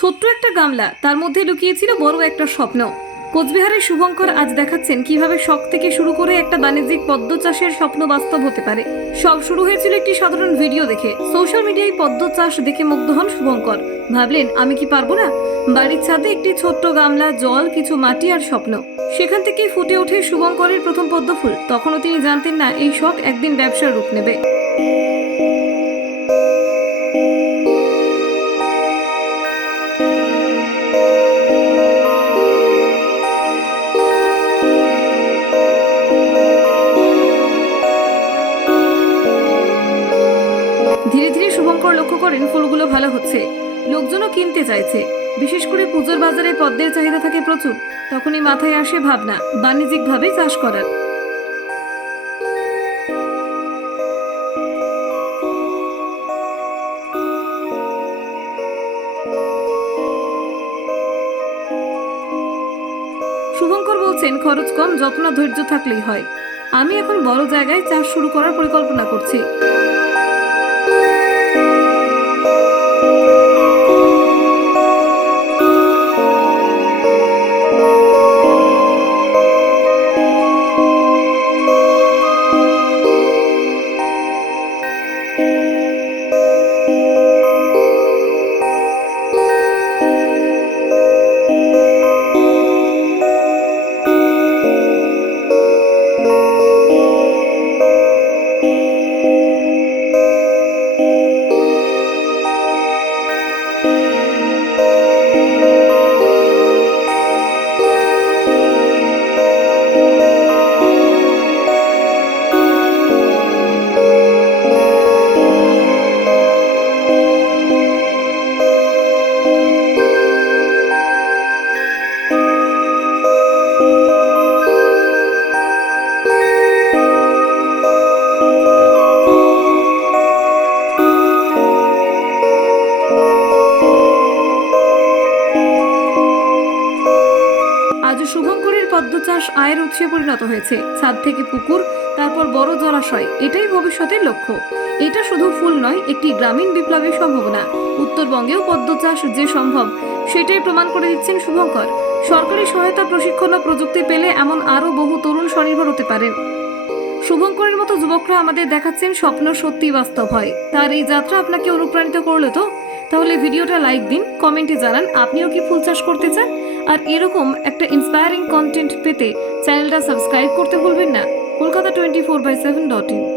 ছোট্ট একটা গামলা, তার মধ্যে লুকিয়েছিল বড় একটা স্বপ্ন। কোচবিহারের শুভঙ্কর আজ দেখাচ্ছেন কীভাবে শখ থেকে শুরু করে একটা বাণিজ্যিক পদ্ম চাষের স্বপ্ন বাস্তব হতে পারে। সব শুরু হয়েছিল একটি সাধারণ ভিডিও দেখে। সোশ্যাল মিডিয়ায় পদ্ম চাষ দেখে মুগ্ধ হন শুভঙ্কর। ভাবলেন, আমি কি পারব না? বাড়ির ছাদে একটি ছোট্ট গামলা, জল, কিছু মাটি আর স্বপ্ন। সেখান থেকেই ফুটে ওঠে শুভঙ্করের প্রথম পদ্ম ফুল। তখনও তিনি জানতেন না, এই শখ একদিন ব্যবসার রূপ নেবে। লক্ষ্য করেন ফুলগুলো ভালো হচ্ছে। লোকজনও কিনতে চাইছে। বিশেষ করে পুজোর বাজারে পদ্মের চাহিদা থাকে প্রচুর। তখনই মাথায় আসে ভাবনা, বাণিজ্যিকভাবে চাষ করার। শুভঙ্কর বলছেন, খরচ কম, যত্ন ধৈর্য থাকলেই হয়। আমি এখন বড় জায়গায় চাষ শুরু করার পরিকল্পনা করছি। পদ্ম চাষ আয়ের উৎসে পরিণত হয়েছে। ছাদ থেকে পুকুর, তারপর বড় জলাশয়, এটাই ভবিষ্যতের লক্ষ্য। এটা শুধু ফুল নয়, একটি গ্রামীণ বিপ্লবের সম্ভাবনা। উত্তরবঙ্গেও পদ্ম চাষ যে সম্ভব, সেটাই প্রমাণ করে দিচ্ছেন শুভঙ্কর। সরকারি সহায়তা প্রশিক্ষণ ও প্রযুক্তি পেলে এমন আরও বহু তরুণ স্বনির্ভর হতে পারেন। শুভঙ্করের মতো যুবকরা আমাদের দেখাচ্ছেন স্বপ্ন সত্যি বাস্তব হয়। তার এই যাত্রা আপনাকে অনুপ্রাণিত করল তো? তাহলে ভিডিওটা লাইক দিন, কমেন্টে জানান, আপনিও কি ফুল চাষ করতে চান? আর এরকম একটা ইন্সপায়ারিং কন্টেন্ট পেতে চ্যানেলটা সাবস্ক্রাইব করতে ভুলবেন না। Kolkata twenty four by seven dot in